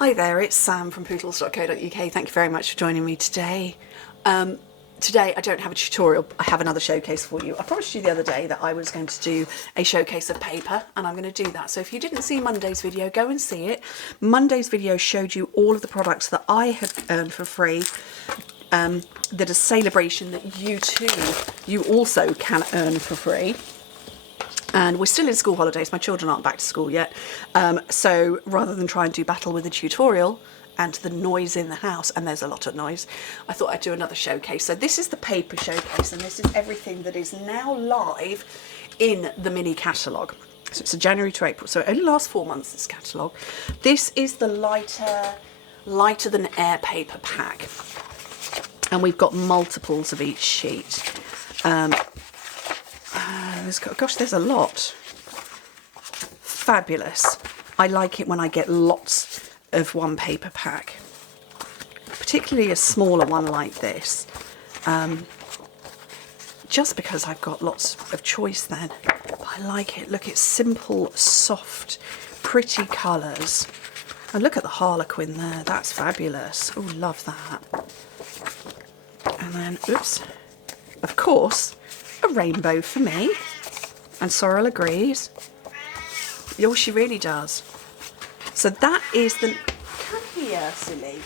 Hi there, it's Sam from Pootles.co.uk. Thank you very much for joining me today. Today I don't have a tutorial, I have another showcase for you. I promised you the other day that I was going to do a showcase of paper, and I'm going to do that. So if you didn't see Monday's video, go and see it. Monday's video showed you all of the products that I have earned for free, that a celebration that you also can earn for free. And we're still in school holidays, my children aren't back to school yet, so rather than try and do battle with a tutorial and the noise in the house, and there's a lot of noise, I thought I'd do another showcase. So this is the paper showcase, and this is everything that is now live in the mini catalogue. So it's a January to April, so it only lasts 4 months, this catalogue. This is the lighter than air paper pack, and we've got multiples of each sheet. Gosh, there's a lot. Fabulous. I like it when I get lots of one paper pack, particularly a smaller one like this, just because I've got lots of choice then. I like it. Look, it's simple, soft, pretty colours. And look at the Harlequin there. That's fabulous. Oh, love that. And then, oops, of course, a rainbow for me. And Sorrel agrees. Oh, she really does. So that is the... Come here, silly.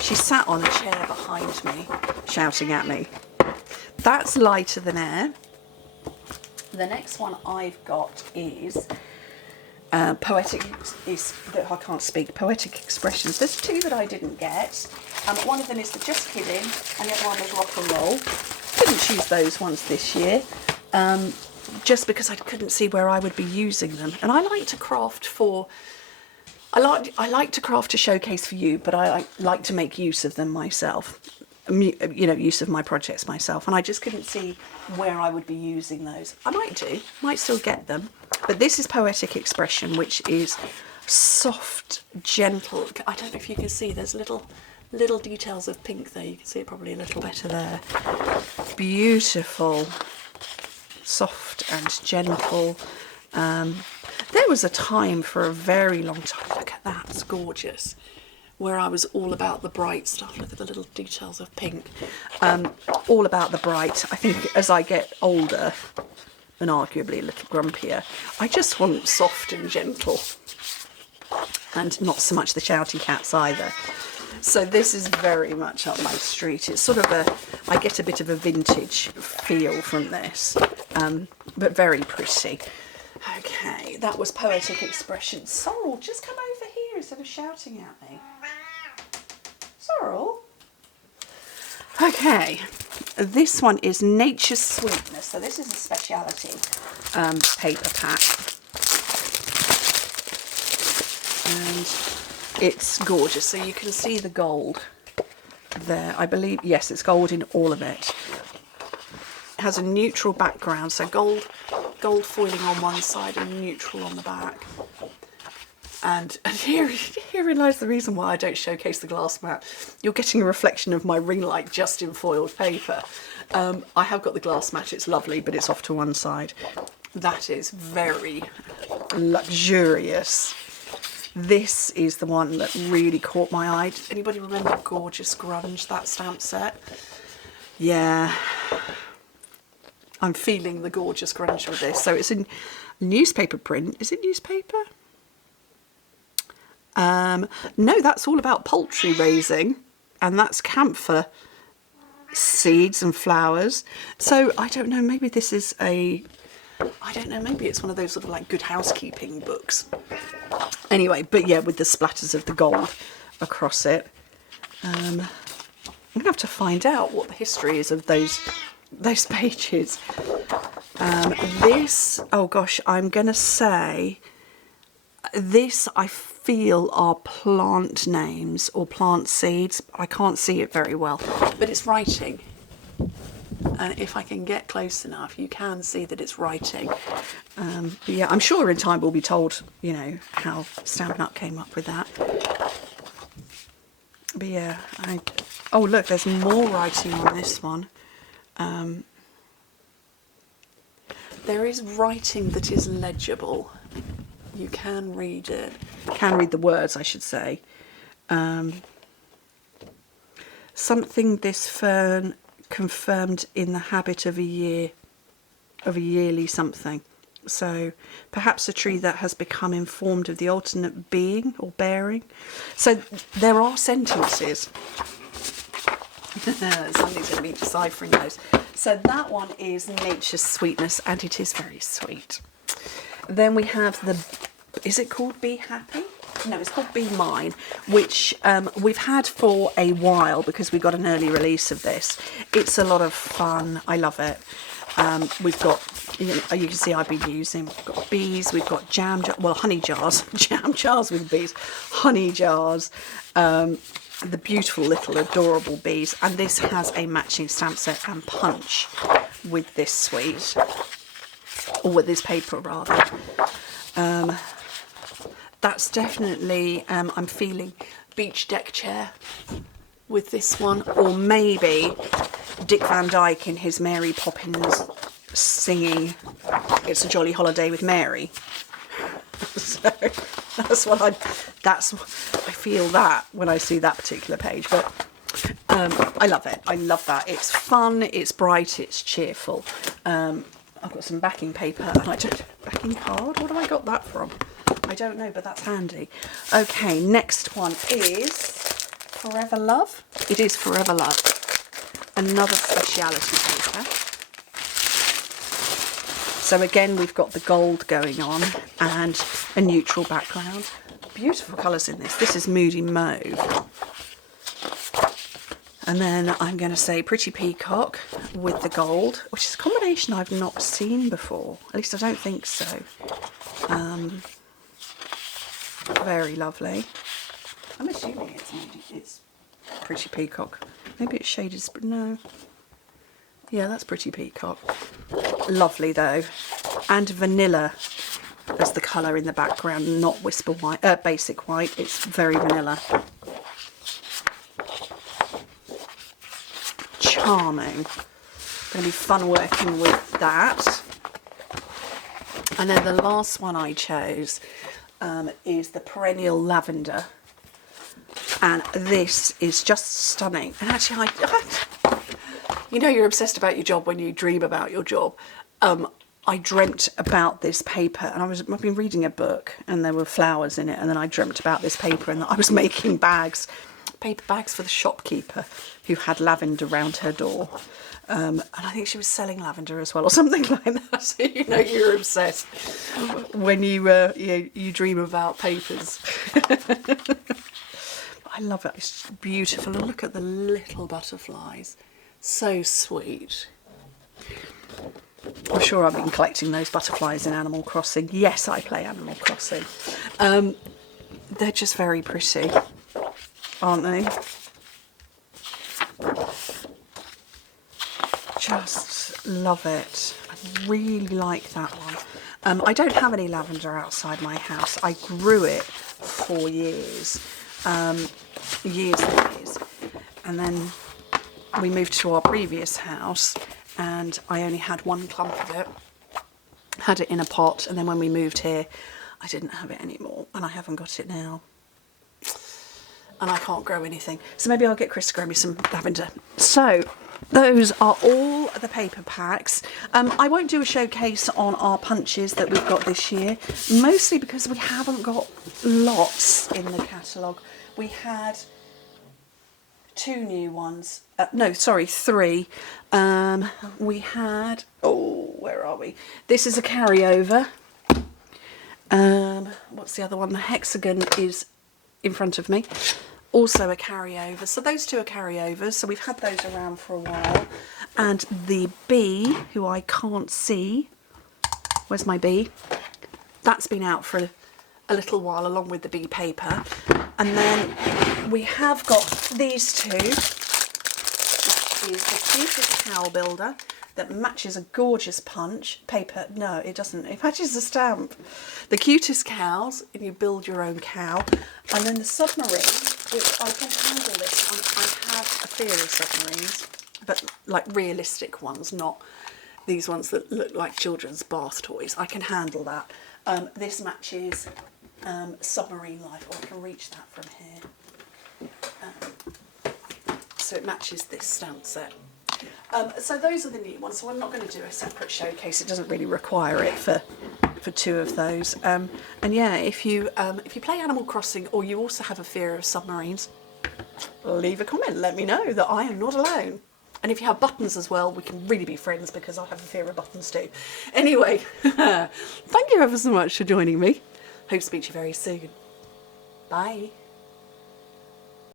She sat on a chair behind me, shouting at me. That's lighter than air. The next one I've got is Poetic Expressions. There's two that I didn't get. One of them is the Just Kidding, and the other one was Rock and Roll. Didn't choose those ones this year. Just because I couldn't see where I would be using them. And I like to craft I like to craft a showcase for you, but I like to make use of them myself. You know, use of my projects myself. And I just couldn't see where I would be using those. I might still get them. But this is Poetic Expression, which is soft, gentle. I don't know if you can see, there's little details of pink there. You can see it probably a little better there. Beautiful. Soft and gentle. There was a time for a very long time, look at that, it's gorgeous, where I was all about the bright stuff. Look at the little details of pink. All about the bright. I think as I get older and arguably a little grumpier, I just want soft and gentle, and not so much the shouty cats either. So this is very much up my street. It's sort of I get a bit of a vintage feel from this, but very pretty. Okay, that was Poetic Expression. Sorrel, just come over here instead of shouting at me. Sorrel. Okay, this one is Nature's Sweetness. So this is a speciality paper pack. And it's gorgeous. So you can see the gold there. I believe, yes, it's gold in all of it. It has a neutral background, so gold foiling on one side and neutral on the back. And herein lies the reason why I don't showcase the glass mat. You're getting a reflection of my ring light just in foiled paper. I have got the glass mat, it's lovely, but it's off to one side. That is very luxurious. This is the one that really caught my eye. Anybody remember Gorgeous Grunge, that stamp set? Yeah. I'm feeling the Gorgeous Grunge with this. So it's in newspaper print. Is it newspaper? No, that's all about poultry raising, and that's camphor seeds and flowers. So I don't know, maybe this is maybe it's one of those sort of like Good Housekeeping books. Anyway, but yeah, with the splatters of the gold across it. I'm gonna have to find out what the history is of those pages. This, oh gosh, I'm gonna say this, I feel, are plant names or plant seeds. I can't see it very well, but it's writing. And if I can get close enough, you can see that it's writing. But yeah, I'm sure in time we'll be told, you know, how Stampin' Up came up with that. But yeah, oh look, there's more writing on this one. There is writing that is legible. You can read it. Can read the words, I should say. Something this fern confirmed in the habit of a yearly something. So perhaps a tree that has become informed of the alternate being or bearing. So there are sentences. Somebody's going to be deciphering those. So that one is Nature's Sweetness, and it is very sweet. Then we have the, is it called Be Happy? No, it's called Be Mine, which we've had for a while because we got an early release of this. It's a lot of fun. I love it. We've got, you can see I've been using, we've got bees, we've got honey jars, jam jars with bees, honey jars, the beautiful little adorable bees, and this has a matching stamp set and punch with this suite, or with this paper rather. That's definitely, I'm feeling beach deck chair with this one, or maybe Dick Van Dyke in his Mary Poppins singing It's a Jolly Holiday with Mary. So I feel that when I see that particular page, but I love it. I love that. It's fun, it's bright, it's cheerful. I've got some backing paper, and backing card? What have I got that from? I don't know, but that's handy. Okay, next one is Forever Love. It is Forever Love. Another speciality paper. So again, we've got the gold going on and a neutral background. Beautiful colours in this. This is Moody Mauve. And then I'm going to say Pretty Peacock with the gold, which is a combination I've not seen before. At least I don't think so. Very lovely. I'm assuming it's Pretty Peacock. Maybe it's shaded, no. Yeah, that's Pretty Peacock. Lovely though. And vanilla as the colour in the background, not Whisper White, Basic White. It's very vanilla. Charming. Going to be fun working with that. And then the last one I chose is the Perennial Lavender, and this is just stunning. And actually, you know, you're obsessed about your job when you dream about your job. I dreamt about this paper, and I've been reading a book, and there were flowers in it, and then I dreamt about this paper, and I was making bags, paper bags for the shopkeeper who had lavender round her door. And I think she was selling lavender as well, or something like that. So you know you're obsessed when you dream about papers. I love it. It's beautiful. And look at the little butterflies. So sweet. I'm sure I've been collecting those butterflies in Animal Crossing. Yes, I play Animal Crossing. They're just very pretty, aren't they? Just love it. I really like that one. I don't have any lavender outside my house. I grew it for years, years and years, and then we moved to our previous house, and I only had one clump of it. Had it in a pot, and then when we moved here, I didn't have it anymore, and I haven't got it now. And I can't grow anything, so maybe I'll get Chris to grow me some lavender. So those are all the paper packs. I won't do a showcase on our punches that we've got this year, mostly because we haven't got lots in the catalogue. We had 2 new ones. No, sorry, 3. We had, where are we? This is a carryover. What's the other one? The hexagon is in front of me. Also a carryover. So those 2 are carryovers. So we've had those around for a while. And the bee, who I can't see, where's my bee? That's been out for a little while along with the bee paper. And then we have got these 2. That is the cutest cow builder that matches a gorgeous punch. Paper, no, it doesn't. It matches the stamp. The cutest cows, and you build your own cow. And then the submarine, which I can handle this one. I have a fear of submarines, but like realistic ones, not these ones that look like children's bath toys. I can handle that. This matches Submarine Life. Oh, I can reach that from here. So it matches this stamp set. So those are the new ones. So I'm not going to do a separate showcase. It doesn't really require it for two of those. And yeah, if you play Animal Crossing or you also have a fear of submarines, leave a comment. Let me know that I am not alone. And if you have buttons as well, we can really be friends because I have a fear of buttons too. Anyway, thank you ever so much for joining me. Hope to speak to you very soon. Bye.